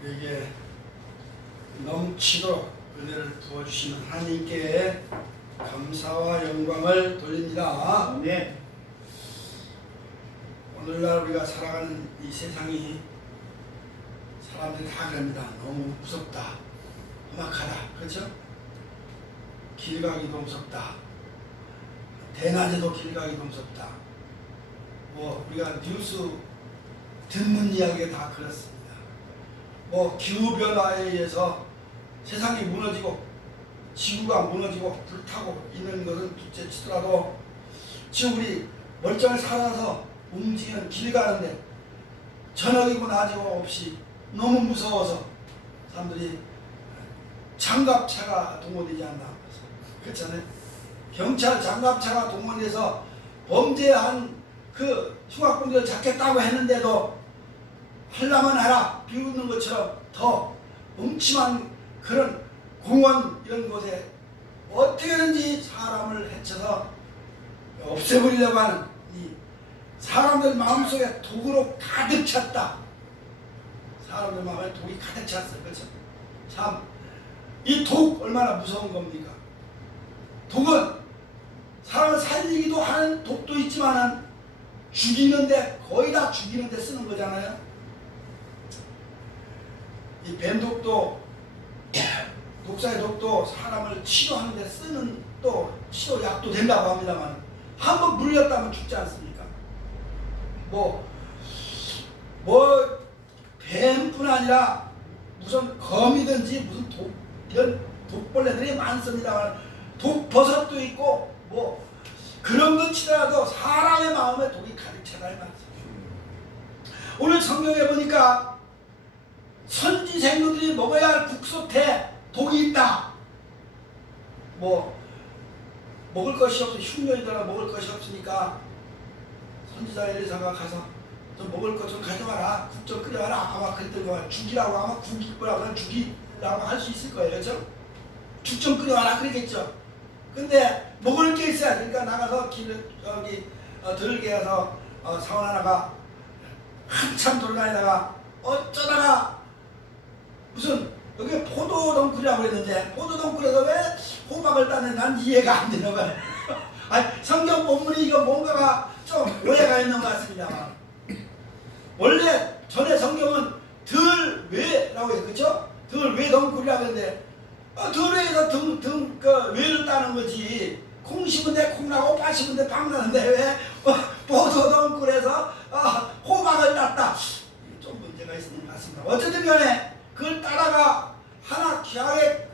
우리에게 넘치도록 은혜를 부어주시는 하나님께 감사와 영광을 돌립니다. 네. 오늘날 우리가 살아가는 이 세상이 사람들이 다 그럽니다. 너무 무섭다, 험악하다, 그렇죠? 길 가기도 무섭다, 대낮에도 길 가기도 무섭다. 뭐 우리가 뉴스 듣는 이야기가 다 그렇습니다. 뭐 기후변화에 의해서 세상이 무너지고 지구가 무너지고 불타고 있는 것은 둘째 치더라도 지금 우리 멀쩡히 살아서 움직이는 길 가는데 저녁이고 낮이고 없이 너무 무서워서 사람들이 장갑차가 동원되지 않나. 그렇잖아요. 경찰 장갑차가 동원돼서 범죄한 그 흉악범죄를 잡겠다고 했는데도 하려면 해라 비웃는 것처럼 더 음침한 그런 공원 이런 곳에 어떻게든지 사람을 해쳐서 없애버리려고 하는 이 사람들 마음속에 독으로 가득 찼다. 사람들 마음에 독이 가득 찼어요. 그렇죠? 참 이 독 얼마나 무서운 겁니까? 독은 사람을 살리기도 하는 독도 있지만은 죽이는데 거의 다 죽이는데 쓰는 거잖아요. 이 뱀독도 독사의 독도 사람을 치료하는데 쓰는 또 치료약도 된다고 합니다만 한번 물렸다면 죽지 않습니까? 뭐 뱀뿐 아니라 무슨 거미든지 무슨 이런 독벌레들이 많습니다만 독버섯도 있고 뭐 그런 것 치더라도 사람의 마음에 독이 가득 차다 이 말이죠. 오늘 성경에 보니까 선지 생도들이 먹어야 할 국솥에 독이 있다. 뭐 먹을 것이 없어 흉년이더라 먹을 것이 없으니까 선지자 엘리사가 가서 좀 먹을 것 좀 가져와라. 국 좀 끓여와라. 아마 그랬던 거야. 죽이라고 아마 국일 거라고 죽이라고 할 수 있을 거예요. 그렇죠? 죽 좀 끓여와라 그러겠죠. 근데 먹을 게 있어야 그러니까 나가서 길을 들게 가서 사원 하나가 한참 돌아다니다가 어쩌다가 무슨 여기 포도덩굴이라고 그랬는데 포도덩굴에서 왜 호박을 따는 난 이해가 안 되는 거야. 아니, 성경 본문이 이거 뭔가가 좀 오해가 있는 것 같습니다. 원래 전에 성경은 들외라고 해요. 그쵸? 들외덩굴이라고 했는데 들외에서 그 외를 따는 거지. 콩 심은데 콩 나고 빠 심은데 빵 나는데 왜 포도덩굴에서 호박을 땄다. 좀 문제가 있는 것 같습니다. 어쨌든 간에 그걸 따다가 하나 귀하게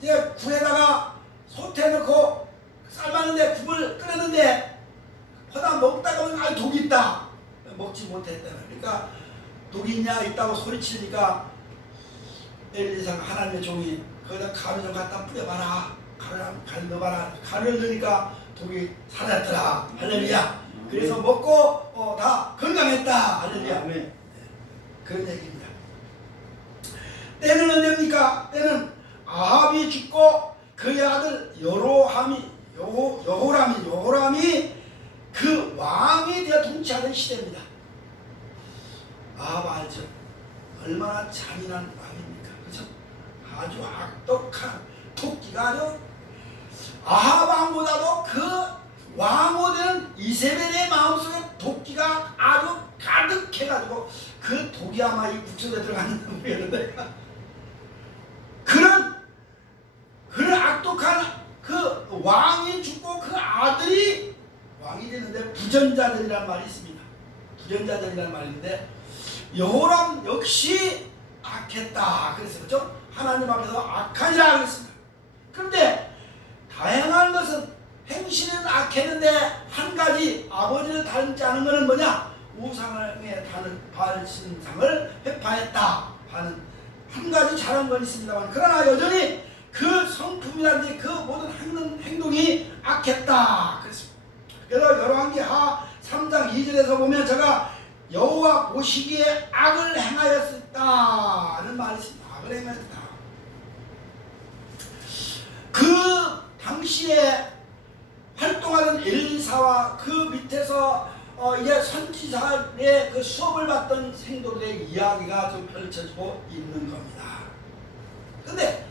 이제 굴에다가 솥에 넣고 삶았는데 국을 끓였는데 허다 먹다가 보면 독이 있다. 먹지 못했다. 그러니까 독이 있냐 있다고 소리치니까 엘리사가 하나님의 종이 거기다 가루 좀 갖다 뿌려봐라. 가루 넣어봐라. 가루를 넣으니까 독이 사라졌더라. 할렐루야. 그래서 먹고 다 건강했다. 할렐루야. 네. 그런 얘기입니다. 때는 언제입니까? 때는 아합이 죽고 그의 아들 여호람이 그 왕이 되어 통치하던 시대입니다. 아합 알죠? 얼마나 잔인한 왕입니까? 그렇죠? 아주 악독한 토끼가 아주 아합 왕보다도 그 왕후되는 이세벨의 마음속에 토끼가 아주 가득해가지고 그 독이 아마 이 국속에 들어갔는지 모르겠는데 그런 악독한 그 왕이 죽고 그 아들이 왕이 되는데 부전자들이라는 말이 있습니다. 부전자들이라는 말인데 여호람 역시 악했다 그랬어요. 그렇죠? 하나님 앞에서 악하니라 그랬습니다. 그런데 다양한 것은 행실은 악했는데 한 가지 아버지를 닮지 않은 것은 뭐냐? 우상에 바알 신상을 회파했다 하는 한 가지 잘한 건 있습니다만 그러나 여전히 그 성품이라든지 그 모든 행동이 악했다 그랬습니다. 그래서 열왕기하 3장 2절에서 보면 제가 여호와 보시기에 악을 행하였다는 말이 있습니다. 악을 행하였다. 그 당시에 활동하는 엘리사와 그 밑에서 이제 선지자의 그 수업을 받던 생도들의 이야기가 좀 펼쳐지고 있는 겁니다. 근데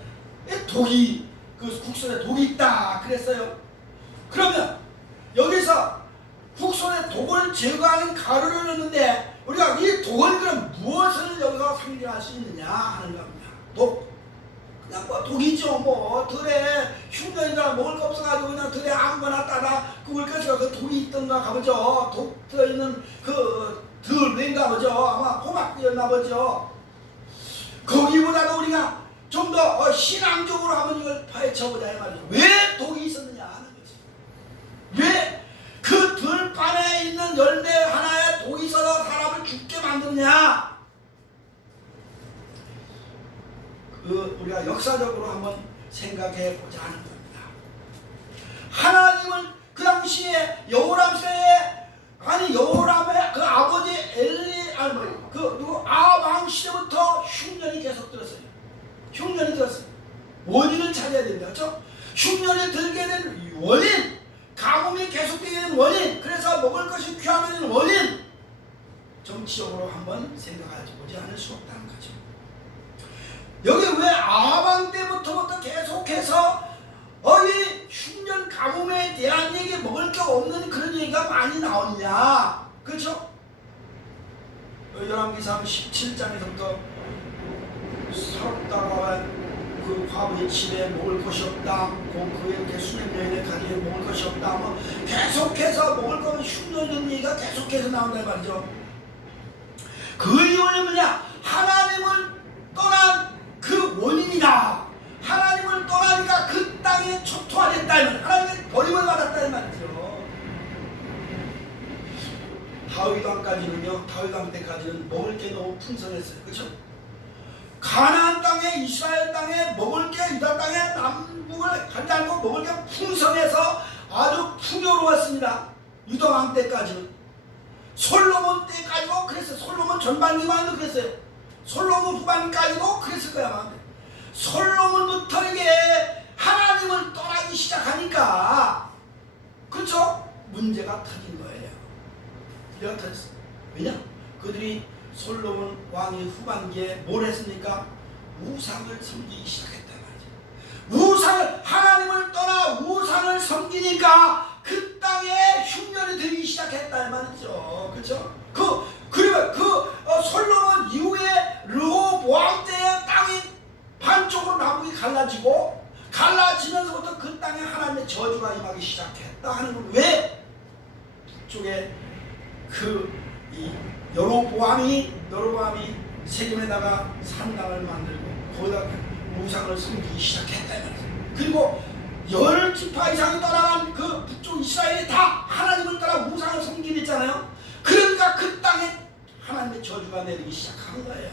독이 그 국선에 독이 있다 그랬어요. 그러면 여기서 국선에 독을 제거하는 가루를 넣는데 우리가 이 독을 그럼 무엇을 여기서 상징할 수 있느냐 하는 겁니다. 독. 그냥 뭐 독이죠. 뭐 들에 흉년이나 먹을 거 없어가지고 그냥 들에 아무거나 따라 그물 것이가 그 독이 있던가 가보죠. 독 들어있는 그 들인가 보죠. 아마 호박이었나 보죠. 거기보다도 우리가 좀 더 신앙적으로 한번 이걸 파헤쳐보자 이 말이죠. 왜 독이 있었느냐 하는 거지. 왜 그 들판에 있는 열매 하나에 독이 있어서 사람을 죽게 만드느냐. 우리가 역사적으로 한번 생각해 보자 하는 겁니다. 하나님은 그 당시에 여호람 세에 여호람의 그 아버지 아방 시대부터 흉년이 계속 들었어요. 흉년이 들었어요. 원인을 찾아야 됩니다. 그렇죠? 흉년이 들게 된 원인, 가뭄이 계속되게 된 원인, 그래서 먹을 것이 귀하게 된 원인, 정치적으로 한번 생각해 보지 않을 수 없다는 거죠. 여기 왜 아방 때부터 계속해서 이 흉년 가뭄에 대한 얘기, 먹을 게 없는 그런 얘기가 많이 나오느냐. 그렇죠? 열왕기상 17장에서부터 서럽다고 한 그 과부의 집에 먹을 것이 없다. 그에 수년 여인의 가정에 먹을 것이 없다. 뭐 계속해서 먹을 거면 흉년이라는 얘기가 계속해서 나온단 말이죠. 그 이유는 뭐냐? 하나님을 떠난 그 원인이다. 하나님을 떠나니까 그 땅에 초토화됐다. 하나님의 버림을 받았다 이 말이죠. 다윗왕까지는요, 다윗왕 때까지는 먹을 게 너무 풍성했어요. 그렇죠? 가나안 땅에, 이스라엘 땅에 먹을 게, 유다 땅에 남북을 가지 않고 먹을 게 풍성해서 아주 풍요로웠습니다. 유다왕 때까지는. 솔로몬 때까지도 그랬어요. 솔로몬 전반기만도 그랬어요. 솔로몬 후반까지도 그랬을 거야. 아마. 솔로몬부터 이게 하나님을 떠나기 시작하니까, 그렇죠? 문제가 터진 거예요. 문제가 터졌어요. 왜냐? 그들이 솔로몬 왕의 후반기에 뭘 했습니까? 우상을 섬기기 시작했단 말이죠. 하나님을 떠나 우상을 섬기니까 그 땅에 흉년이 들기 시작했단 말이죠. 그렇죠? 그리고 솔로몬 이후에 르호보암 때의 땅이 반쪽으로 남북이 갈라지면서부터 그 땅에 하나님의 저주가 임하기 시작했다 하는 건 왜? 북쪽에 여로보암이 세겜에다가 산당을 만들고 거기다 우상을 섬기기 시작했다 말이죠. 그리고 10지파 이상이 떠나간 그 북쪽 이스라엘이 다 하나님을 따라 우상을 섬기게 했잖아요. 그러니까 그 땅에 하나님의 저주가 내리기 시작한 거예요.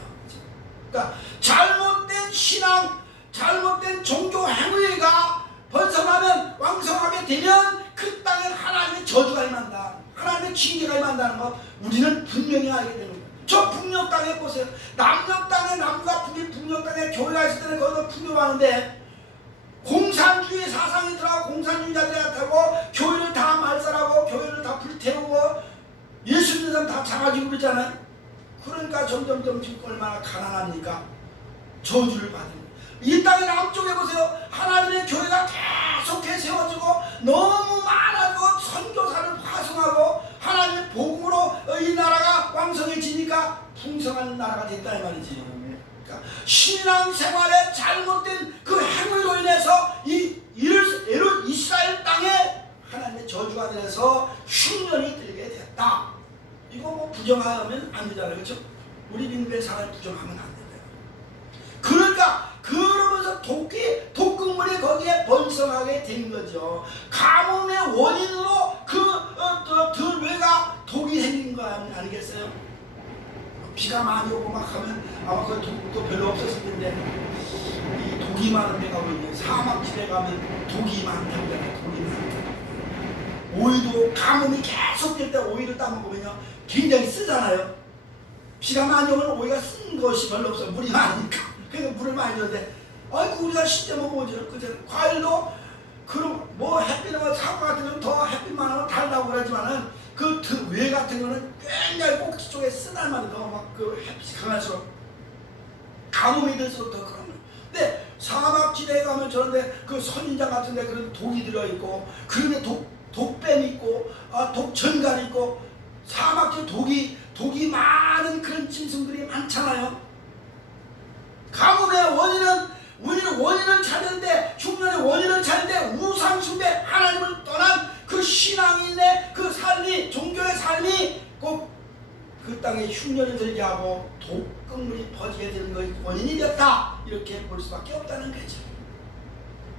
그러니까 잘못된 신앙, 잘못된 종교 행위가 번성하면, 왕성하게 되면 그 땅에 하나님의 저주가 임한다. 하나님의 징계가 임한다는 것 우리는 분명히 알게 되는 거예요. 저 북녘 땅에 보세요. 남녘 땅에, 남과 북이 북녘 땅에 교회가 있을 때는 거기서 풍요하는데 공산주의 사상이 들어가고 공산주의자들이 나타나고 교회를 다 말살하고 교회를 다 불태우고 예수 믿는 사람 다 잡아주고 그러잖아요. 그러니까 점점 지금 얼마나 가난합니까? 저주를 받는 거예요. 이 땅의 남쪽에 보세요. 하나님의 교회가 계속해 세워지고 너무 많아지고 선교사를 파송하고 하나님의 복음으로 이 나라가 왕성해지니까 풍성한 나라가 됐다 이 말이지. 그러니까 신앙생활에 잘못된 그 행위로 인해서 이스라엘 땅에 하나님의 저주가 내려서 흉년이 들게 됐다. 이거 뭐 부정하면 안 되잖아요. 그렇죠? 우리 민족의 사람을 부정하면 안 된다. 그러니까 그러면서 독극물이 거기에 번성하게 된 거죠. 가뭄의 원인으로 들외가 독이 생긴 거 아니겠어요? 비가 많이 오고 막 하면 아마 그 독도 별로 없었을 텐데 이 독이 많은 데 가면 사막지대 가면 독이 많다고 해요. 독이 많다. 오이도 가뭄이 계속 될 때 오이를 따먹으면요 굉장히 쓰잖아요. 비가 많이 오면 오이가 쓴 것이 별로 없어요. 물이 많으니까. 그러니까 물을 많이 넣는데 아이고 우리가 시대 먹어보죠. 그죠? 과일도 그럼 뭐 햇빛은 사과 같은 경우는 더 햇빛만 하면 달다고 그러지만은 그 외 같은 거는 굉장히 꼭지 쪽에 쓰날만 더 막 그 햇빛이 강할수록 가뭄이 들수록 더 그런 거예요. 근데 사막지대에 가면 저런데 그 선인장 같은데 그런 독이 들어있고 그런데 독뱀 있고 독전갈 있고 사막지대 독이 많은 그런 짐승들이 많잖아요. 가뭄의 원인은 찾는데 흉년의 원인은 찾는데 우상숭배 하나님을 떠난 그 신앙인의 그 삶이 종교의 삶이 꼭 그 땅에 흉년이 들게 하고 독극물이 퍼지게 되는 것이 원인이 되었다 이렇게 볼 수밖에 없다는 거죠.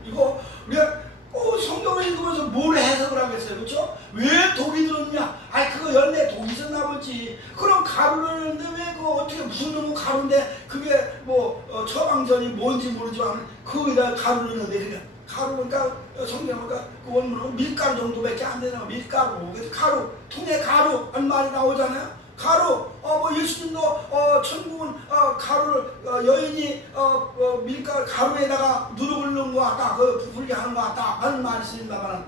이거 우리가 성경을 읽으면서 뭘 해석을 하겠어요, 그렇죠? 왜 독이 들었냐? 그거 열매 독이 있었나 보지. 그럼 가루를 넣는데 왜 그거 어떻게 무슨 놈의 가루인데 그게 뭐 처방전이 뭔지 모르지만 거기다 가루를 넣는데 그냥 가루 그러니까 성경 그러니까 그 원문은 밀가루 정도밖에 안 되나 밀가루. 그래서 가루 통에 가루 한 말이 나오잖아요. 가루 뭐 예수님도 천국은 가루를 여인이 밀가루 가루에다가 누룩을 넣은 것 같다 그 불게 하는 것 같다 하는 말이 있습니다만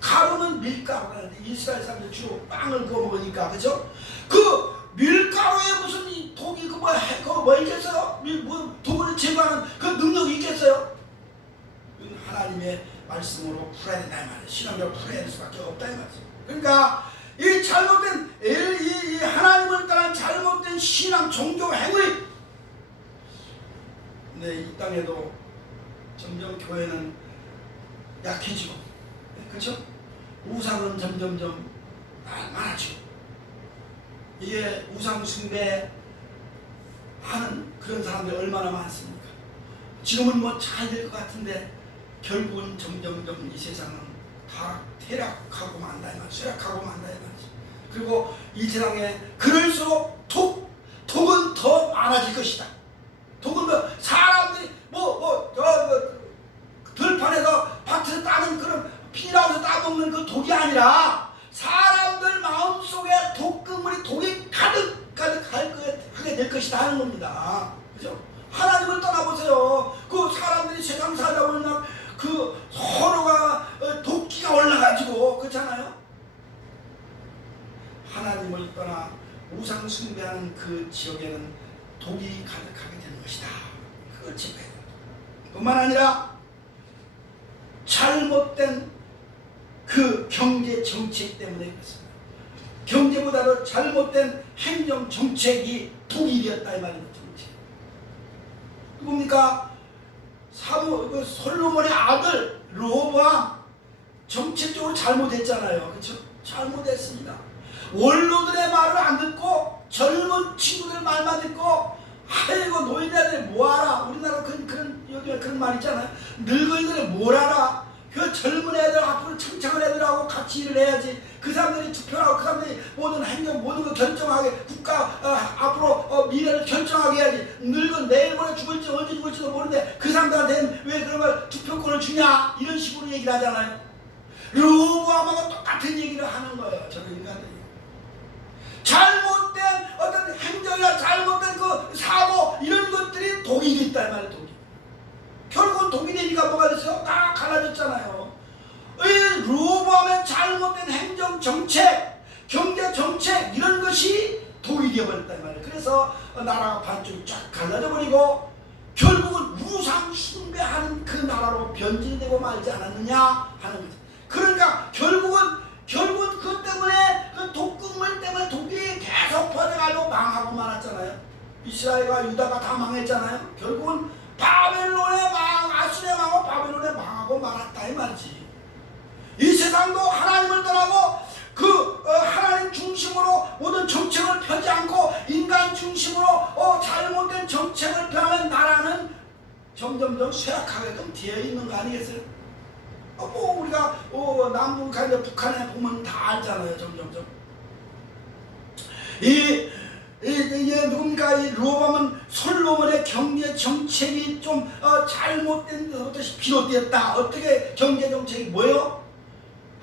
가루는 밀가루라는데 이스라엘 사람들 주로 빵을 구워 먹으니까 그죠? 그 밀가루에 무슨 이 독이 그거 뭐 있겠어요? 뭐 독을 제거하는 그 능력이 있겠어요? 이건 하나님의 말씀으로 풀어야 된다 이 말이에요. 신앙적으로 풀어야 될 수밖에 없다 이 말이죠. 그러니까 이 잘못된 이 하나님을 떠난 잘못된 신앙 종교 행위 근데 이 땅에도 점점 교회는 약해지고 그렇죠? 우상은 점점점 많아지고 이게 우상 숭배 하는 그런 사람들이 얼마나 많습니까? 지금은 뭐 잘 될 것 같은데 결국은 점점점 이 세상은 다 퇴락하고 만다 이 말이야. 쇠락하고 만다 이 말이지. 그리고 이 세상에 그럴수록 독은 더 많아질 것이다. 독은 뭐 사람들이 들판에서 밭에서 따는 그런 피나서 따먹는 그 독이 아니라 사람들 마음속에 독이 가득하게 될 것이다 하는 겁니다. 그죠? 하나님을 떠나보세요. 그 사람들이 세상 살다 보면 그 서로가 독기가 올라가지고 그렇잖아요. 하나님을 떠나 우상 숭배하는 그 지역에는 독이 가득하게 되는 것이다. 그걸 체크해야 된다. 뿐만 아니라 잘못된 그 경제 정책 때문에 그렇습니다. 경제보다도 잘못된 행정 정책이 독이 되었다 이 말입니다. 정책. 뭡니까? 솔로몬의 아들 르호보암 정책적으로 잘못했잖아요. 그렇죠? 잘못했습니다. 원로들의 말을 안 듣고 젊은 친구들 말만 듣고 아이고 노인네들 뭐하라. 우리나라 여기 그런 말 있잖아요. 늙은이들이 뭘 알아. 그 젊은 애들 앞으로 창창한 애들하고 같이 일을 해야지. 그 사람들이 투표하고 그 사람들이 모든 행정 모든 거 결정하게 국가 앞으로 미래를 결정하게 해야지. 늙은 내일 모레 죽을지 언제 죽을지도 모르는데 그 사람들한테는 왜 그런 걸 투표권을 주냐 이런 식으로 얘기를 하잖아요. 르호보암하고 똑같은 얘기를 하는 거예요. 저는 인간들이 잘못된 어떤 행정이나 잘못된 그 사고 이런 것들이 독이 있다 이 말이에요. 독이. 결국은 독이 되니까 뭐가 됐어요? 다 갈라졌잖아요. 이 르호보암의 잘못된 행정 정책, 경제 정책 이런 것이 독이 되어버렸다 이 말이에요. 그래서 나라가 반쪽이 쫙 갈라져 버리고 결국은 우상 숭배하는 그 나라로 변질되고 말지 않았느냐 하는 거죠. 그러니까 결국은 그 때문에 그 독극물 때문에 독이 계속 퍼져가지고 망하고 말았잖아요. 이스라엘과 유다가 다 망했잖아요. 결국은 아수르에 망하고 바벨론에 망하고 말았다 이 말이지. 이 세상도 하나님을 떠나고 하나님 중심으로 모든 정책을 펴지 않고 인간 중심으로 잘못된 정책을 펴면 나라는 점점점 쇠락하게끔 되어 있는 거 아니겠어요? 우리가 남북한데 북한에 보면 다 알잖아요. 점점점 이게 누굽니까? 이 르호보암은 솔로몬의 경제 정책이 좀 잘못된 것이 비롯되었다. 어떻게 경제 정책이 뭐예요?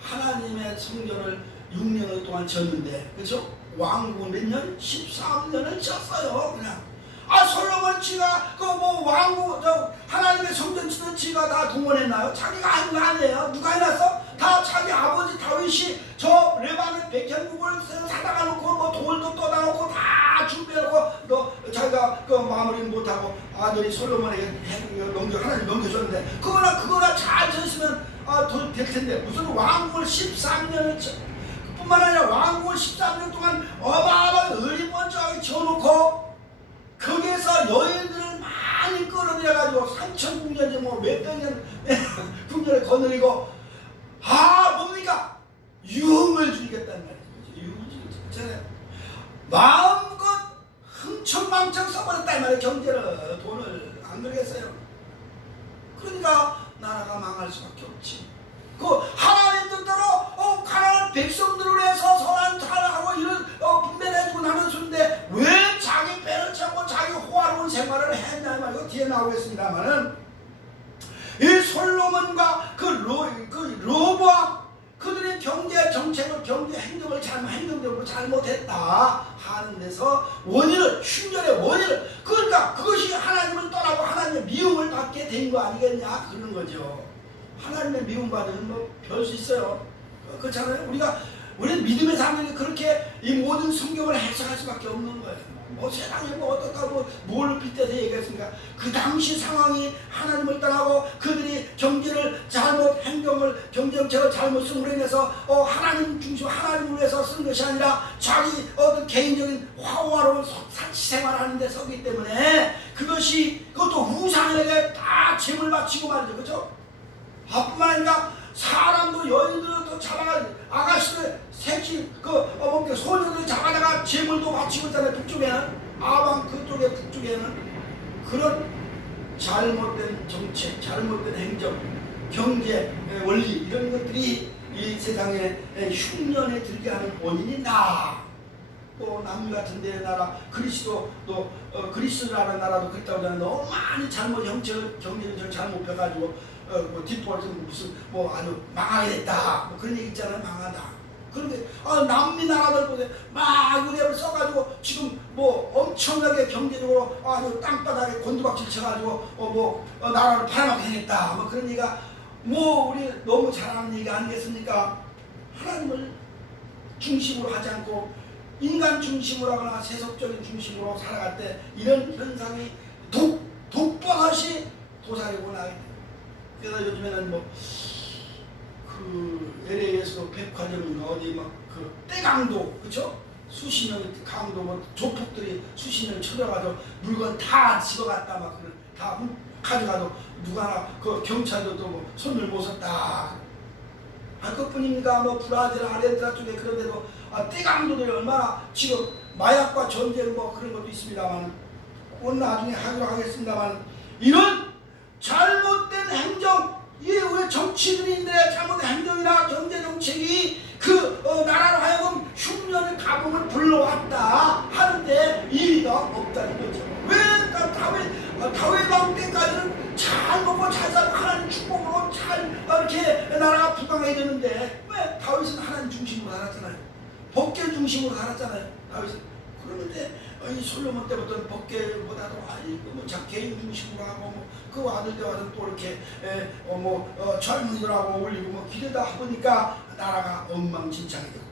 하나님의 성전을 6년을 동안 지었는데, 그렇죠? 왕국은 몇 년? 13년을 지었어요. 그냥 솔로몬 지가 그 뭐 왕국 저 하나님의 성전 짓는 지가 다 동원했나요? 자기가 한 거 아니에요. 누가 해놨어? 다 자기 아버지 다윗이 저 레바논 백향목을 사다가 놓고 뭐 돌도 떠다 놓고 다 준비해놓고 너 자기가 그 마무리는 못하고 아들이 솔로몬에게 하나님 넘겨줬는데 그거나 잘 졌으면 될 텐데 무슨 왕국을 13년을 뿐만 아니라 왕국을 13년 동안 어마어마하게 의리번쩍하게 지어놓고 거기에서 여인들을 많이 끌어들여가지고 3,000궁전이지 뭐 몇백 년 궁전을 거느리고 뭡니까? 유흥을 즐겼단 말이죠. 유흥을 즐겼잖아요. 마음껏 흥청망청 써버렸단 말이에요. 경제를 돈을 안 그러겠어요. 그러니까 나라가 망할 수밖에 없지. 그 하나님 뜻대로 가난한 백성들을 위해서 선한 타락하고 이런 분배해주고 나는 수인데 왜 자기 배를 채우고 자기 호화로운 생활을 했냐 말이고 뒤에 나오겠습니다만은 이 솔로몬과 그 로보암 그들의 경제 정책을 경제 행정을 행정적으로 잘못했다 하는 데서 원인을 흉년의 원인을 그러니까 그것이 하나님을 떠나고 하나님의 미움을 받게 된 거 아니겠냐 그런 거죠. 하나님의 미움 받으면 뭐 별 수 있어요. 그렇잖아요. 우리는 믿음의 사람들이 그렇게 이 모든 성경을 해석할 수밖에 없는 거예요. 뭐 세상에 뭐 어떻다 뭘 빗대서 얘기했습니까? 그 당시 상황이 하나님을 떠나고 그들이 경제를 잘못 경제정책을 잘못 쓴으로 인해서 하나님 중심 하나님을 위해서 쓴 것이 아니라 자기 어떤 개인적인 화호화로운 사치생활하는 데 서기 때문에 그것도 우상에게 다 재물 바치고 말이죠. 그렇죠? 뿐만 아니라 사람도 여인들도 잡아가 아가씨들 새끼 소녀들 잡아다가 재물도 바치고 있잖아요. 북쪽에는 아방 그쪽에 북쪽에는 그런 잘못된 정책, 잘못된 행정, 경제 원리 이런 것들이 이 세상에 흉년에 들게 하는 원인이 또 남미 같은 데 나라 그리스도 또 그리스라는 나라도 그랬다고 하잖아요. 너무 많이 잘못 경제를 잘못 펴가지고 뒷벌 무슨 아주 망하게 됐다 그런 얘기 있잖아요. 망하다. 그런데 남미 나라들 보세요. 막 은혜를 써가지고 지금 엄청나게 경제적으로 아주 땅바닥에 곤두박질 쳐가지고 나라를 팔아먹게 생겼다 그런 얘기가 우리 너무 잘하는 얘기 아니겠습니까? 하나님을 중심으로 하지 않고 인간 중심으로 하거나 세속적인 중심으로 살아갈 때 이런 현상이 독버섯이 도사리고 나게 돼요. 그래서 요즘에는 LA에서 백화점인가 어디 떼강도 그쵸? 수십 명 강도 조폭들이 수십 명 쳐들어가서 물건 다 집어갔다 다 가져가도 누가 그 경찰도 손을 못 썼다. 그뿐입니까? 브라질 아르헨티나 쪽에 그런 데도 떼강도들이 얼마나 지금 마약과 전쟁 그런 것도 있습니다만 그건 나중에 하기로 하겠습니다만 이런 잘못된 행정 왜 정치인들의 잘못된 행정이나 경제정책이 나라로 하여금 흉년의 가뭄을 불러왔다 하는데 이의가 없다는 거죠. 왜 다윗 왕 때까지는 잘 먹고 잘 살고 하나님 축복으로 잘 이렇게 나라가 부강해졌는데 왜 다윗은 하나님 중심으로 살았잖아요. 법계 중심으로 살았잖아요. 다윗은 그런데 이 솔로몬 때부터는 법계보다도 개인 중심으로 하고 그 아들 때 와서 또 이렇게 젊은이들하고 올리고 기대다 보니까 나라가 엉망진창이 되고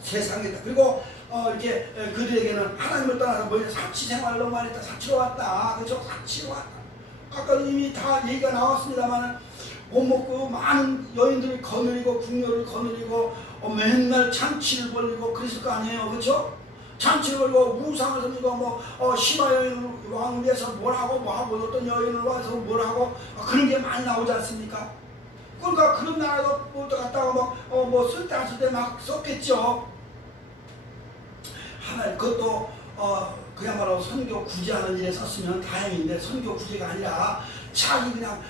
세상이다. 그리고 이렇게 그들에게는 하나님을 떠나서 사치 생활을 너무 많이 했다. 사치로 왔다. 그렇죠? 사치로 왔다. 아까 이미 다 얘기가 나왔습니다만 못 먹고 많은 여인들을 거느리고 궁녀를 거느리고 맨날 잔치를 벌리고 그랬을 거 아니에요. 그렇죠? 잔치를 벌리고 우상을 섬기고 시바 여인 왕을 위해서 뭐라고 어떤 여인을 와서 뭐라고 그런 게 많이 나오지 않습니까? 그러니까 그런 나라도 갔다가 쓸데없을 때 막 썼겠죠. 하나님 그것도 그야말로 선교 구제하는 일에 썼으면 다행인데 선교 구제가 아니라 자기 그냥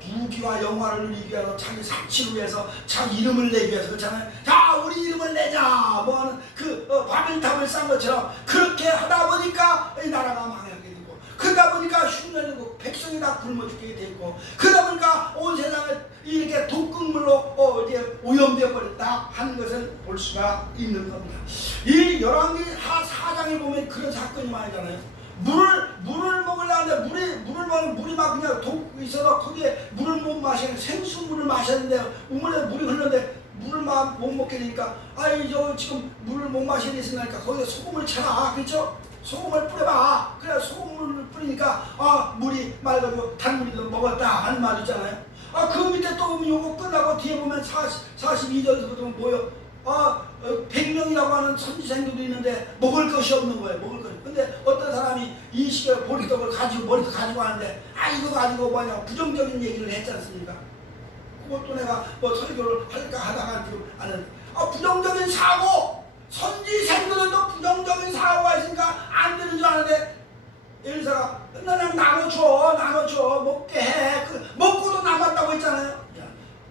부귀와 영화를 누리기 위해서 자기 사치를 위해서 자기 이름을 내기 위해서 그렇잖아요. 자 우리 이름을 내자 하는 바벨탑을 쌓은 것처럼 그렇게 하다 보니까 이 나라가 망하게 되고 그러다 보니까 흉년이고 백성이 다 굶어 죽게 되고 그러다 보니까 온 세상을 이렇게 독극물로 이제 오염되어 버렸다 하는 것을 볼 수가 있는 겁니다. 이 열왕기 4장에 보면 그런 사건이 많잖아요. 물을 먹으려는 물은 물이 막 그냥 독 있어서 거기에 물을 못 마시는 생수물을 마셨는데 우물에 물이 흐르는데 물을 막 못 먹게 되니까 아이 저 지금 물을 못 마시게 됐으니까 거기에 소금을 쳐라 그렇죠? 소금을 뿌려봐. 그래 소금을 뿌리니까 아 물이 맑아지고 단물이도 먹었다 하는 말 있잖아요. 아 그 밑에 또 요거 끝나고 뒤에 보면 42절부터 뭐요? 100명이라고 하는 선지생들도 있는데 먹을 것이 없는 거예요. 먹을 것이. 근데 어떤 사람이 이 시기에 보리떡을 가지고 머리도 가지고 하는데 이거 가지고 뭐냐 부정적인 얘기를 했지 않습니까? 그것도 내가 뭐 설교를 할까 하다가 아는 부정적인 사고 선지생들도 부정적인 사고가 있으니까 안 되는 줄 아는데 엘리사가 그냥 나눠줘 먹게 해. 먹고도 남았다고 했잖아요.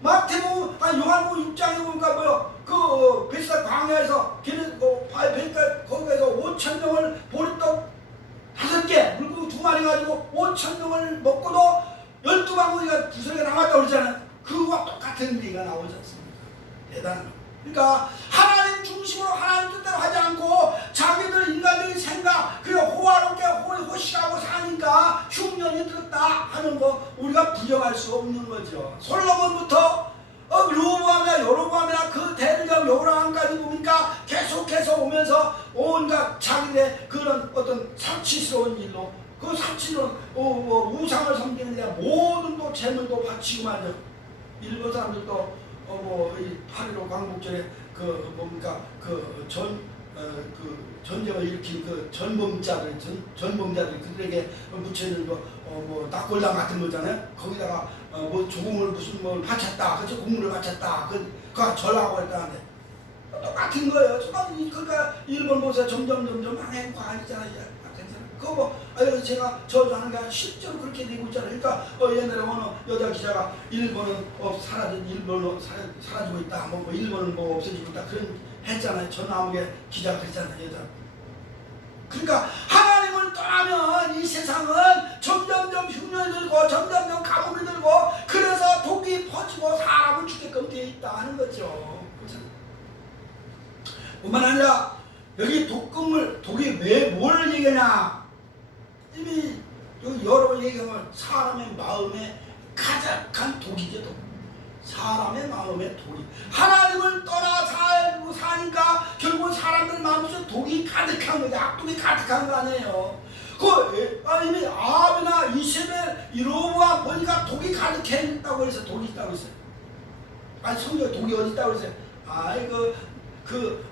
마태복음 요한복음 6장에 보니까 뭐요 그 벳사 광야에서 걔는 거기에서 5,000명을 보리떡 5개 물고 2마리 가지고 5,000명을 먹고도 12바구니가 부서게 남았다고 그러잖아요. 그거와 똑같은 얘기가 나오지 않습니까? 대단한 거. 그러니까 하나님 중심으로 하나님 뜻대로 하지 않고 자기들 인간적인 생각 그리고 호화롭게 호식하고 사니까 흉년이 들었다 하는 거 우리가 부정할 수 없는 거죠. 솔로몬부터 르호보암이나 여로보암이나 그 대들과 요람까지 보니까 계속해서 오면서 온갖 자기의 그런 어떤 사치스러운 일로 그 사치는 우상을 섬기는 데 모든 또 재물도 바치고 말이죠. 일본 사람들도 이 8.15 광복절에 그 뭡니까 전쟁을 일으킨 그 전범자들 그들에게 묻혀있는 낙골당 같은 거잖아요. 거기다가 조공을 무슨 뭘 바쳤다, 그렇죠? 공물을 바쳤다, 그거 절하고 했다는데 똑같은 거예요. 그러니까 일본 보세요. 점점 망해고 아니잖아요. 그거 제가 저주하는 게 아니라 실제로 그렇게 되고 있잖아요. 그러니까 옛날에 어느 여자 기자가 일본은 사라지고 있다, 일본은 없어지고 있다 그런 했잖아요. 전화무게 기자가 그랬잖아요. 여자. 그러니까 하나님을 떠나면 이 세상은 점점점 흉년이 들고 점점점 가뭄이 들고 그래서 독이 퍼지고 사람을 죽게끔 되어 있다 하는 거죠. 그렇죠? 뿐만 아니라 여기 독이 왜 뭘 얘기하냐? 이미 여기 여러 번 얘기하면 사람의 마음에 가득한 독이죠. 독. 사람의 마음에 독이. 하나님을 떠나 살고 사니까 결국 사람들 마음속에 독이 가득한 거죠. 악독이 가득한 거 아니에요. 이미 아합이나 이세벨 이로보암 보니까 독이 가득했다고 해서 독이 있다고 했어요. 성경에 독이 어디 있다고 했어요?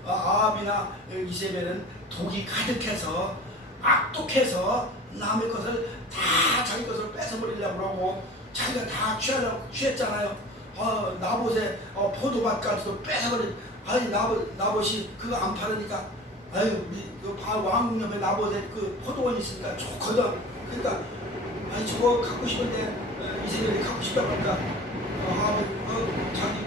아합이나 이세벨은 독이 가득해서 악독해서 남의 것을 다 자기 것을 뺏어버리려고 그러고 자기가 다 취했잖아요. 나봇의 포도밭까지도 뺏어버린. 나봇이 그거 안 팔으니까 우리 왕궁 옆에 나봇에 그 포도원이 있으니까 좋거든. 그러니까 저거 갖고 싶은데 이세벨이 갖고 싶다고 하니까 자기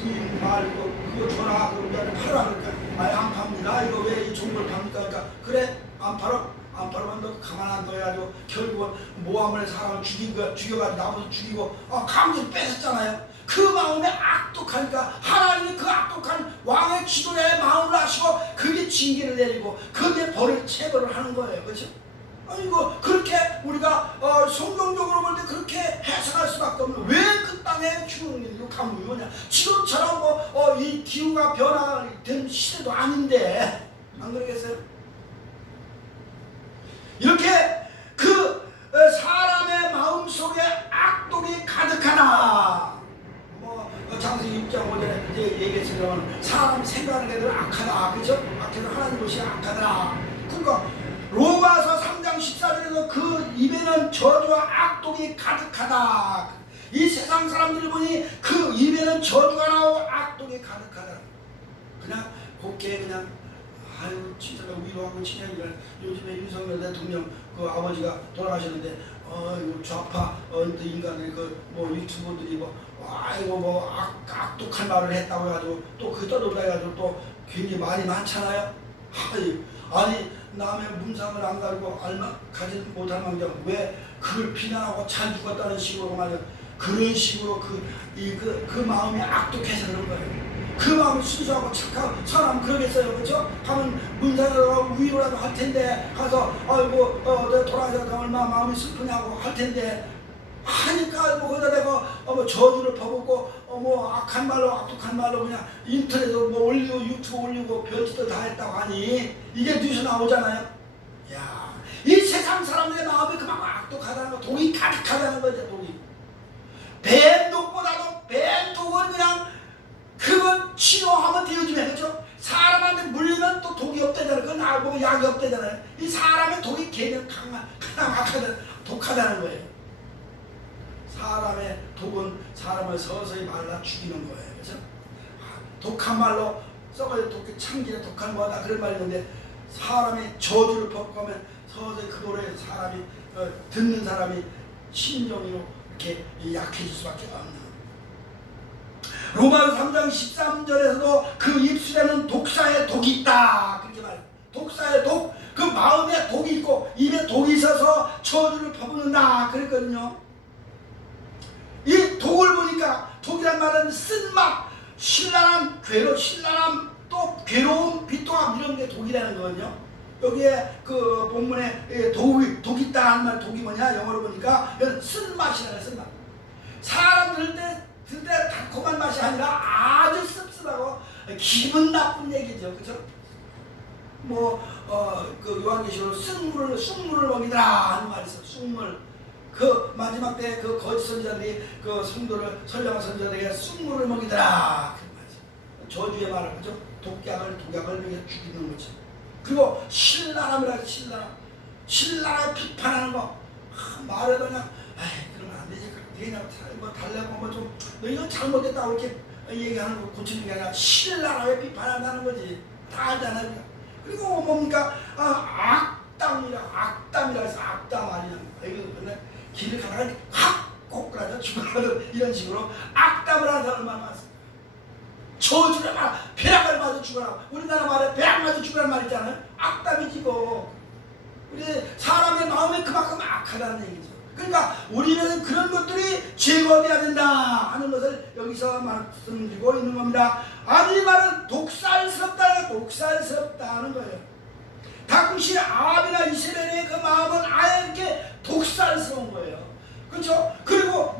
부인 말 그거 줘라. 그거 팔아. 그러니까 안 팝니다. 이거 왜 이 좋은 걸 팝니까? 그러니까 그래 안 팔아. 안 팔면 너 가만 안 둬야죠. 결국은 모함을 사람을 죽여가지고 나무도 죽이고 강제로 뺏었잖아요. 그 마음에 악독하니까 하나님이 그 악독한 왕의 기도에 마음을 하시고 그게 징계를 내리고 그게 벌을 체벌을 하는 거예요. 그렇죠? 이거 그렇게 우리가 성경적으로 볼 때 그렇게 해석할 수밖에 없는 왜 그 땅에 추운일로 가뭄이 오냐? 지금처럼 이 기후가 변화된 시대도 아닌데 안 그러겠어요? 이렇게 사람의 마음속에 악독이 가득하다. 창세기 6장 5절에 이제 얘기했지만 사람 생각하는 게들 악하다. 그죠? 악해서 하나님 것이 악하더라. 그러니까 로마서 3장 14절에서 그 입에는 저주와 악독이 가득하다. 이 세상 사람들을 보니 그 입에는 저주가 나오고 악독이 가득하다. 그냥 곱게 그냥 진짜 위로하고 친해지는 요즘에 윤석열 대통령 그 아버지가 돌아가셨는데 좌파 인간들 유튜버들이 악독한 말을 했다고 해가지고 또 그 떠들다 해가지고 또 굉장히 말이 많잖아요. 아니 남의 문상을 안 가지고 가지 못할 망정 왜 그걸 비난하고 잘 죽었다는 식으로 말이야. 그런 식으로 그 마음이 악독해서 그런 거예요. 그 마음을 순수하고 착한 사람 그러겠어요, 그렇죠? 가면 문상으로 위로라도 할 텐데 가서 아이고 내 돌아가셔서 얼마나 마음이 슬프냐고 할 텐데 하니까 뭐 거기다 내가 뭐 저주를 퍼붓고 뭐 악한 말로 악독한 말로 그냥 인터넷에 뭐 올리고 유튜브 올리고 별짓도 다 했다고 하니 이게 뉴스 나오잖아요. 야, 이 세상 사람들의 마음이 그만큼 악독하다는 거, 독이 가득하다는 거죠. 독이 뱀 독보다도 뱀 독은 그냥 그건 치료하면 되어지네, 그렇죠? 사람한테 물리면 또 독이 없대잖아요. 그건 뭐 약이 없대잖아요. 이 사람의 독이 개는 독하다는 거예요. 사람의 독은 사람을 서서히 말라 죽이는 거예요, 그렇죠? 독한 말로 썩어야 독이 참기에 독한 거다 그런 말이 있는데 사람의 저주를 퍼하면 서서히 그거를 사람이 듣는 사람이 심정으로 이렇게 약해질 수밖에 없는. 로마서 3장 13절에서도 그 입술에는 독사의 독이 있다 그렇게 말해요. 독사의 독, 그 마음에 독이 있고 입에 독이 있어서 저주를 퍼붓는다 그랬거든요. 이 독을 보니까 독이란 말은 쓴맛, 신랄한 괴로, 신랄함, 또 괴로움, 비통함 이런 게 독이라는 거거든요. 여기에 그 본문에 독 있다 하는 말 독이 뭐냐 영어로 보니까 쓴맛이라는 쓴맛. 사람 들을 때 달콤한 맛이 아니라 아주 씁쓸하고 기분 나쁜 얘기죠, 그렇죠? 그 요한계시록으로 쑥물을 먹이더라 하는 말이 있어요. 쑥물. 그 마지막 때 그 거짓 선지자들이 그 성도를 선량한 선지자들에게 쑥물을 먹이더라 그 말이죠. 저주의 말을 하죠. 독약을 먹여 죽이는 거죠. 그리고 신랄함이라 신랄하게 비판하는 거. 말해도 그냥 그러면 안 되지. 그냥 뭐 달라고 뭐 좀 너 이거 잘못됐다고 이렇게 얘기하는 거 고치는 게 아니라 신랄하게 비판한다는 거지. 다 알잖아요. 그리고 뭡니까? 악담이라 해서 악담 아니야. 이거 근데 길을 가다가 확 꼬꾸라져 죽어라도 이런 식으로 악담을 하는 사람 얼마나 많습니까? 저주를 막 벼락을 맞아 죽어라. 우리나라 말에 벼락 맞아 죽으라는 말 있잖아요. 악담이지 뭐. 우리 사람의 마음이 그만큼 악하다는 얘기죠. 그러니까 우리는 그런 것들이 제거돼야 된다 하는 것을 여기서 말씀드리고 있는 겁니다. 아니 말은 독살스럽다는 거예요. 당시 아합이나 이스라엘의 그 마음은 아예 이렇게 독살스러운 거예요. 그렇죠? 그리고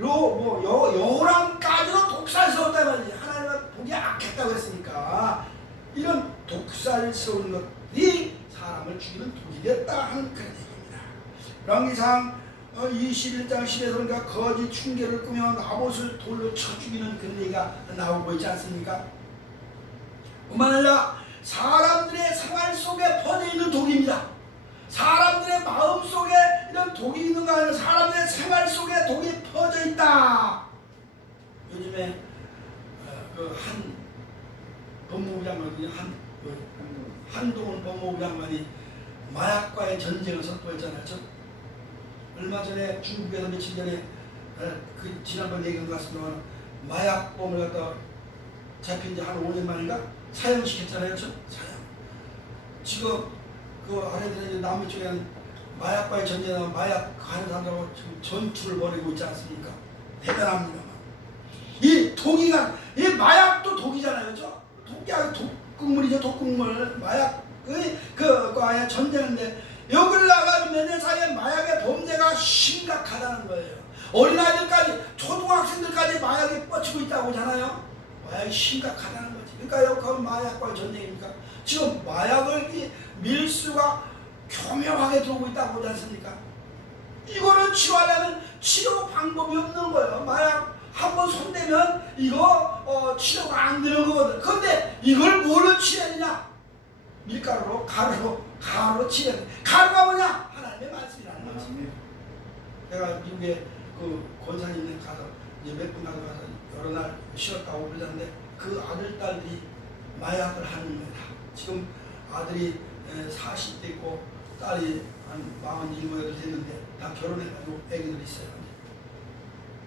여호람까지도 독살스러웠단 말이지. 하나님은 보기 악했다고 했으니까 이런 독살스러운 것이 사람을 죽이는 독이 됐다 하는 그런 얘기입니다. 랑기상 21장 10에서 그러니까 거짓 충계를 꾸며 나봇을 돌로 쳐 죽이는 그런 얘기가 나오고 있지 않습니까? 뿐만 아니라 사람들의 생활 속에 퍼져 있는 독입니다. 사람들의 마음 속에 이런 독이 있는 거 아니라 사람들의 생활 속에 독이 퍼져 있다. 요즘에 그 한 법무부 장관이 한동훈 법무부 장관이 마약과의 전쟁을 선포했잖아요. 얼마 전에 중국에서 며칠 전에 그 지난번 얘기한 것 같습니다. 마약범을 갖다 잡힌 지 한 5년 만인가 사형시켰잖아요. 사형. 지금 그 아래들은 남미 쪽에는 마약과의 전쟁에 마약 하는 사람들하고 지금 전투를 벌이고 있지 않습니까? 대단합니다. 이 독이가 이 마약도 독이잖아요, 그렇죠? 독극물이죠, 독극물. 마약의 그과의 전쟁인데 여기를 나가면 몇 년 사이에 마약의 범죄가 심각하다는 거예요. 어린아이들까지 초등학생들까지 마약이 뻗치고 있다고 하잖아요. 마약이 심각하다는 거지. 그러니까 여기 마약과의 전쟁입니까? 지금 마약을 밀수가 교묘하게 들어오고 있다고 하지 않습니까? 이거를 치료하려면 치료 방법이 없는 거예요. 마약 한번 손대면 이거 치료가 안 되는 거거든. 그런데 이걸 뭐로 치료해야 되냐? 밀가루로, 가루로 치료해. 가루가 뭐냐? 하나님의 말씀이라는 거지. 내가 미국에 그 권사님네 가서 이제 몇 분 가서 여러 날 쉬었다고 그러는데 그 아들, 딸들이 마약을 하는 거다. 지금 아들이 40대 있고 딸이 한 47, 8 됐는데 다 결혼해가지고 애기들이 있어요.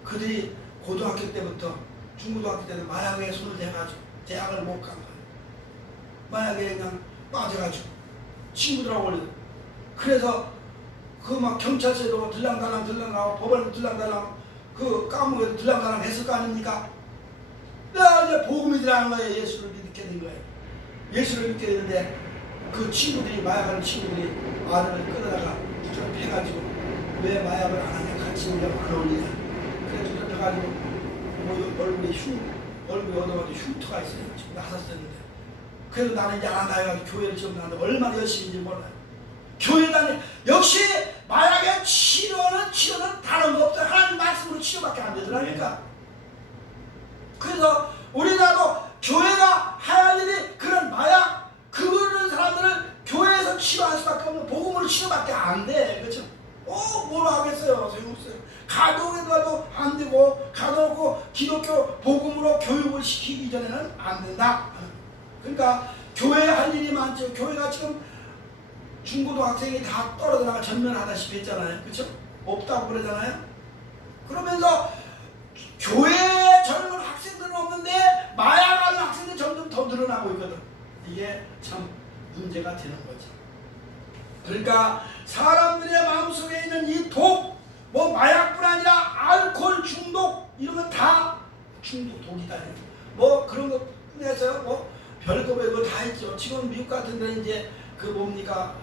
그들이 고등학교 때부터 중고등학교 때는 마약에 손을 대가지고 대학을 못 간 거예요. 마약에 그냥 빠져가지고 친구들하고 올려. 그래서 그 막 경찰서에도 들랑달랑 법원에도 들랑달랑 그 감옥에도 들랑달랑 했을 거 아닙니까? 내가 이제 복음이 들어간 거예요. 예수를 믿게 된 거예요. 예수를 믿게 되는데 그 친구들이 마약하는 친구들이 아들을 끌어다가 좀 패가지고 왜 마약을 안 하냐 같이 오려고 안 오느냐 그래서 쫓아가지고 뭐 얼굴에 얻어가지고 흉터가 있어요. 지금 6살인데 그래도 나는 이제 안 한다 해가지고 교회를 지금 나는데 얼마나 열심인지 몰라요. 교회 다니 역시 마약의 치료는 다른 거 없어요. 하나님 말씀으로 치료밖에 안 되더라니까. 그래서 우리나라도 교회가 할 일이 그런 마약 그런 사람들을 교회에서 치료할 수밖에 없는 복음으로 치료밖에 안 돼. 그렇죠? 뭐라 하겠어요. 소용없어요. 가도에 가도 안 되고 가둬놓고 기독교 복음으로 교육을 시키기 전에는 안 된다. 그러니까 교회에 할 일이 많죠. 교회가 지금 중고등학생이 다 떨어져나가 전면하다시피 했잖아요. 그렇죠? 없다고 그러잖아요. 그러면서 교회에 젊은 학생들은 없는데 마약하는 학생들이 점점 더 늘어나고 있거든. 이게 참 문제가 되는 거죠. 그러니까 사람들의 마음속에 있는 이 독, 뭐 마약뿐 아니라 알코올 중독 이런 건 다 중독 독이다. 뭐 그런 거 해서 뭐 별거 별거 다 있죠. 지금 미국 같은 데 이제 그 뭡니까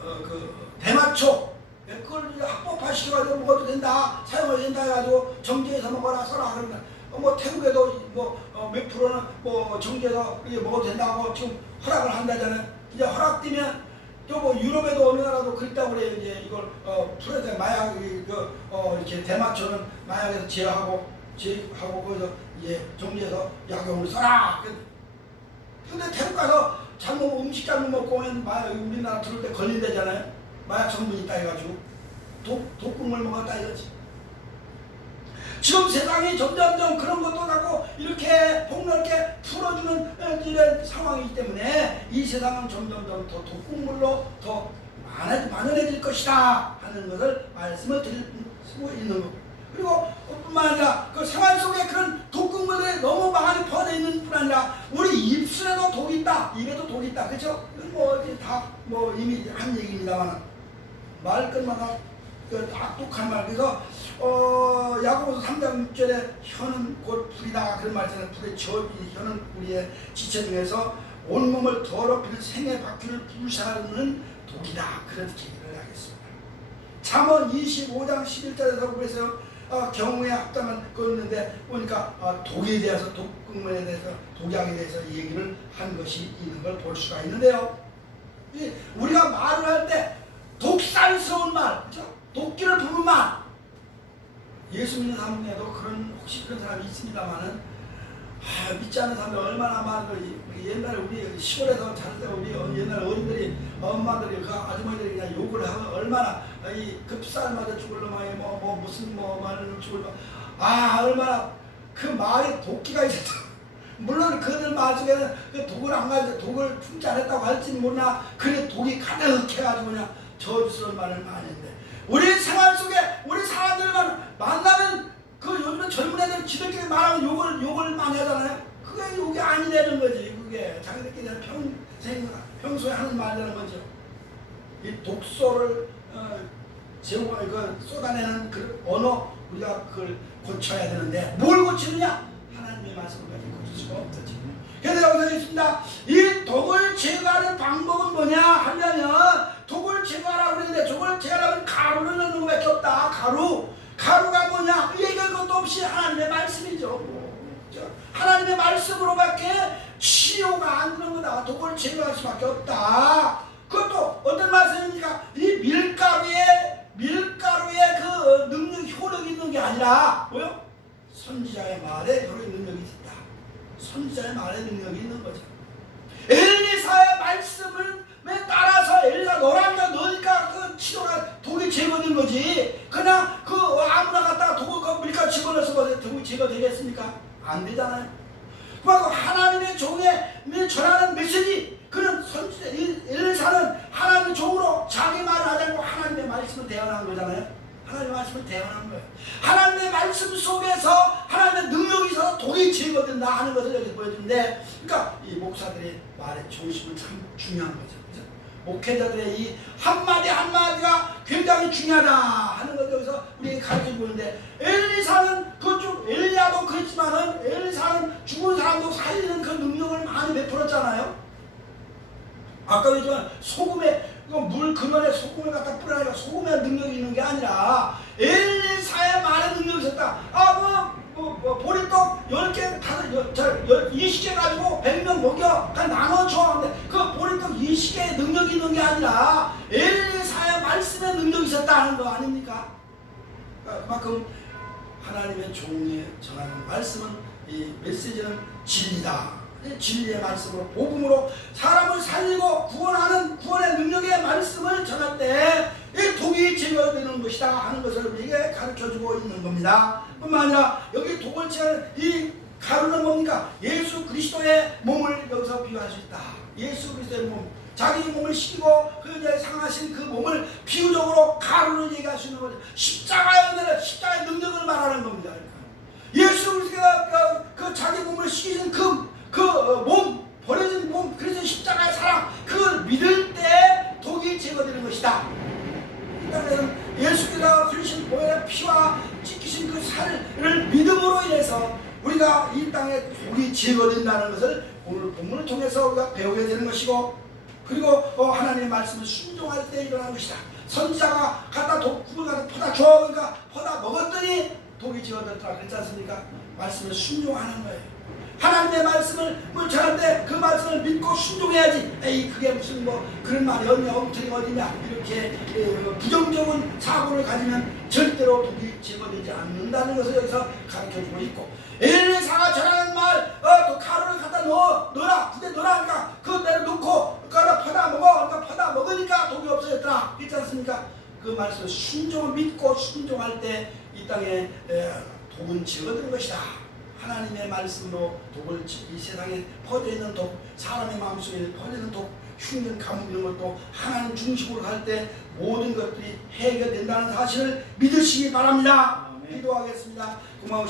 그 대마초 그걸 합법화시켜가지고 먹어도 된다 사용해도 된다 해가지고 정지해서 먹어라 써라 그러면 뭐 태국에도 뭐 몇 프로는 뭐 정지해서 먹어도 된다고 지금 허락을 한다잖아요. 이제 허락되면 또 뭐 유럽에도 어느 나라도 그랬다고 그래요. 이제 이걸 풀어야 마약 이렇게 대마초는 마약에서 제어하고 거기서 이제 정지해서 약용으로 써라. 근데 태국 가서 잘못 음식 잘못 먹고 오면 마약 우리나라 들어올 때 걸린다잖아요. 마약 성분이 있다 해가지고 독국물 먹었다 이거지. 지금 세상이 점점점 그런 것도 나고 이렇게 폭넓게 풀어주는 이런 상황이기 때문에 이 세상은 점점점 더 독국물로 더 만연해질 것이다 하는 것을 말씀을 드릴 수 있는 거. 그리고 뿐만 아니라 그 생활 속에 그런 독극물들이 너무 많이 퍼져 있는 뿐 아니라 우리 입술에도 독이 있다, 입에도 독이 있다, 그렇죠? 뭐 다 뭐 이미 한 얘기입니다만 말 끝마다 그 악독한 말. 그래서 야고보서 3장 6절에 혀는 곧 불이다 그런 말처럼 불의 저비 혀는 우리의 지체 중에서 온몸을 더럽히는 생의 바퀴를 불사르는 독이다 그렇게 얘기를 하겠습니다. 잠언 25장 11절에서 그래서 경우에 합당한 거였는데 보니까 독에 대해서 독극물에 대해서 독약에 대해서 얘기를 한 것이 있는 걸 볼 수가 있는데요. 우리가 말을 할 때 독살스러운 말, 그렇죠? 도끼를 부는 말. 예수 믿는 사람 중에도 혹시 그런 사람이 있습니다만은 믿지 않는 사람이 얼마나 많은 옛날에 우리 시골에서 자랄 때 우리 옛날 어른들이 엄마들이 그 아주머니들이 그냥 욕을 하고 얼마나 이 급살 맞아 죽을 놈아이 뭐 무슨 뭐 말을 죽을 얼마나 그 말에 도끼가 있었죠. 물론 그들 말 중에는 그 독을 안 가지고 독을 품지 않았다고 할지는 몰라 그래 독이 가득해가지고 그냥 저주스러운 말을 많이 했는데 우리 생활 속에 우리 사람들만 만나면 그 요즘에 젊은 애들 지들끼리 말하면 욕을 많이 하잖아요. 그게 욕이 아니라는 거지. 그게 자기들끼리 평소에 하는 말이라는 거죠. 이 독소를 쏟아내는 그 언어 우리가 그걸 고쳐야 되는데 뭘 고치느냐? 하나님의 말씀을 가지고 고칠 수가 없죠. 그래서 여기서 있습니다. 이 독을 제거하는 방법은 뭐냐 하려면 독을 제거하라 그러는데 독을 제거하려면 가루를 넣는 것밖에 없다. 가루가 뭐냐? 얘기할 것도 없이 하나님의 말씀이죠. 하나님의 말씀으로밖에 치료가 안 되는 거다. 독을 제거할 수밖에 없다. 그것도 어떤 말씀입니까? 이 밀가루에 그 효력이 있는 게 아니라 뭐요? 선지자의 말에 능력이 있다. 선지자의 말에 능력이 있는 거죠. 엘리사의 말씀을 따라서 엘리사 너라니까 너니까 그 치료가 독이 제거된 거지. 그냥 그 아무나 갖다가 독을 밀가루 집어넣어서 독이 제거되겠습니까? 안 되잖아요. 그만큼 하나님의 종에 전하는 메시지 그는 선지자 엘리사는 하나님의 종으로 자기 말을 하지 않고 하나님의 말씀을 대언한 거잖아요. 하나님의 말씀을 대언한 거예요. 하나님의 말씀 속에서 하나님의 능력이 있어서 독이 제거된다 하는 것을 여기 보여주는데 그러니까 이 목사들의 말의 중심은 참 중요한 거죠. 그렇죠? 목회자들의 이 한마디 한마디가 굉장히 중요하다 하는 것을 여기서 우리에게 가르쳐 보는데 엘리사는 그쪽 엘리야도 그렇지만은 엘리사는 죽은 사람도 살리는 그 능력을 많이 베풀었잖아요. 아까 얘기했지만 소금에 물 근원에 소금을 갖다 뿌려야 소금의 능력이 있는 게 아니라 엘리사의 말의 능력이 있었다. 보리떡 10개, 20개 가지고 100명 먹여 나눠줘. 근데 그 보리떡 20개의 능력이 있는 게 아니라 엘리사의 말씀의 능력이 있었다는 거 아닙니까? 그만큼 하나님의 종에 전하는 말씀은, 이 메시지는 진리다. 진리의 말씀으로, 복음으로 사람을 살리고 구원하는 구원의 능력의 말씀을 전할 때 이 독이 제거되는 것이다 하는 것을 우리에게 가르쳐주고 있는 겁니다. 뿐만 아니라 여기 독을 취하는 이 가루는 뭡니까? 예수 그리스도의 몸을 여기서 비유할 수 있다. 예수 그리스도의 몸, 자기 몸을 식이고 그 이제 상하신 그 몸을 비유적으로 가루를 얘기할 수 있는 거죠. 십자가의 은혜를, 십자가의 능력을 말하는 겁니다. 예수 그리스도가 그 자기 몸을 식이신 몸, 버려진 몸, 그래서 십자가의 사랑, 그걸 믿을 때 독이 제거되는 것이다. 이 땅에는 예수께서 흘리신 보혈의 피와 찢기신 그 살을 믿음으로 인해서 우리가 이 땅에 독이 제거된다는 것을 오늘 본문을 통해서 우리가 배우게 되는 것이고, 그리고 하나님의 말씀을 순종할 때 일어나는 것이다. 선지자가 갖다 독을 갖다 퍼다 줘, 그러니까 퍼다 먹었더니 독이 제거됐더라 그랬지 않습니까? 말씀을 순종하는 거예요. 하나님의 말씀을 전할 때 그 말씀을 믿고 순종해야지. 에이 그게 무슨 그런 말이 어디냐, 엉터리가 어디냐, 이렇게 부정적인 사고를 가지면 절대로 독이 제거되지 않는다는 것을 여기서 가르쳐주고 있고, 엘리사가 전하는 말, 또 가루를 갖다 넣어라, 부대 넣어라, 그러니까 그 내려놓고 그거를 퍼다 먹어, 그러니까 퍼다 먹으니까 독이 없어졌더라 그렇지 않습니까? 그 말씀을 순종을 믿고 순종할 때 이 땅에 독은 제거되는 것이다. 하나님의 말씀으로 독을, 이 세상에 퍼져 있는 독, 사람의 마음속에 퍼져 있는 독, 흉년, 가뭄 이런 것도 하나님 중심으로 갈 때 모든 것들이 해결된다는 사실을 믿으시기 바랍니다. 기도하겠습니다. 고마우신